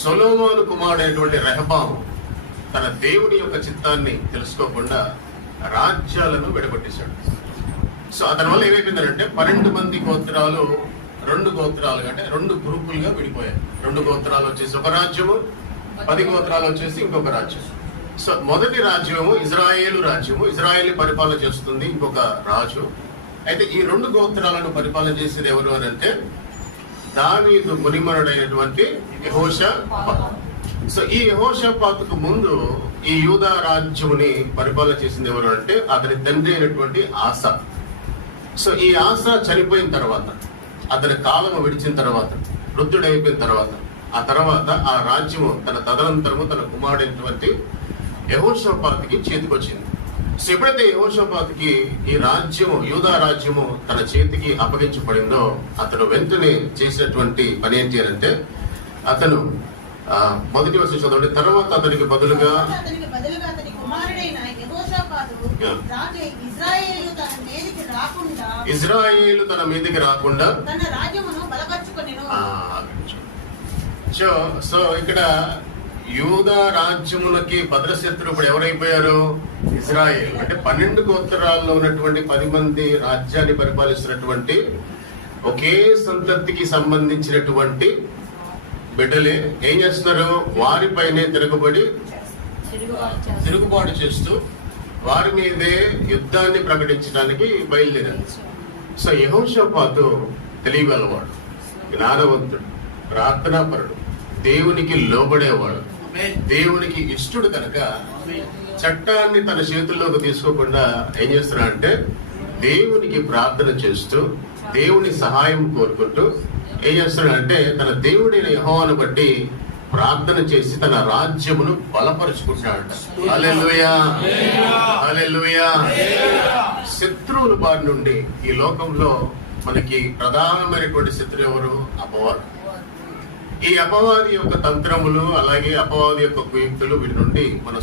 సొలోమోను కుమారుడైనటువంటి రెహబాము తన దేవుని యొక్క చిత్తాన్ని తెలుసుకోకుండా రాజ్యాలను విడగొట్టేశాడు. సో అతని వల్ల ఏమైపోయిందంటే పన్నెండు మంది గోత్రాలు రెండు గోత్రాలు అంటే రెండు గ్రూపులుగా విడిపోయాయి. రెండు గోత్రాలు వచ్చేసి ఒక రాజ్యము పది గోత్రాలు వచ్చేసి ఇంకొక రాజ్యం సో మొదటి రాజ్యము ఇజ్రాయేలు రాజ్యము. ఇజ్రాయేల్ పరిపాలన చేస్తుంది ఇంకొక రాజు. అయితే ఈ రెండు గోత్రాలను పరిపాలన చేసేది ఎవరు అని అంటే దావీదు మునిమరుడైనటువంటి యెహోషా సో ఈ యెహోషాపాతుకు ముందు ఈ యూదా రాజ్యముని పరిపాలన చేసింది ఎవరు అంటే అతని తండ్రి అయినటువంటి ఆశ సో ఈ ఆశ చనిపోయిన తర్వాత అతని కాలము విడిచిన తర్వాత వృద్ధుడైపోయిన తర్వాత ఆ తర్వాత ఆ రాజ్యము తన తదనంతరము తన కుమారుడైనటువంటి యహోషపాతికి చేతికొచ్చింది. ఎప్పుడైతే యహోషపాతికి ఈ రాజ్యము యూదా రాజ్యము తన చేతికి అప్పగించబడిందో అతను వెంటనే చేసినటువంటి పని ఏంటి అంటే అతను మొదటి వర్షం చదవండి. తర్వాత అతనికి బదులుగా ఇజ్రాయేలు తన మీదికి రాకుండా సో సో ఇక్కడ యూద రాజ్యములకి భద్రశత్రువు ఇప్పుడు ఎవరైపోయారు? ఇజ్రాయేల్. అంటే పన్నెండు గోత్రాల్లో ఉన్నటువంటి పది మంది రాజ్యాన్ని పరిపాలిస్తున్నటువంటి ఒకే సంతతికి సంబంధించినటువంటి బిడ్డలే ఏం చేస్తున్నారు? వారిపైనే తిరగబడి తిరుగుబాటు చేస్తూ వారి మీదే యుద్ధాన్ని ప్రకటించడానికి బయలుదేరారు. సో యహోషపాతు తెలియగలవాడు జ్ఞానవంతుడు ప్రార్థనాపరుడు దేవునికి లోబడేవాడు. దేవునికి ఇష్టడు కనుక చట్టాన్ని తన చేతుల్లోకి తీసుకోకుండా ఏం చేస్తున్నాడంటే దేవునికి ప్రార్థన చేస్తూ దేవుని సహాయం కోరుకుంటూ ఏం చేస్తున్నాడంటే తన దేవుడైన యహోవాను బట్టి ప్రార్థన చేసి తన రాజ్యమును బలపరుచుకుంటాడట. శత్రువుల బారి నుండి ఈ లోకంలో మనకి ప్రధానమైనటువంటి శత్రువు ఎవరు? అపవాది. ఈ అపవాది యొక్క తంత్రములు అలాగే అపవాది యొక్క కుయుక్తులు వీటి నుండి మన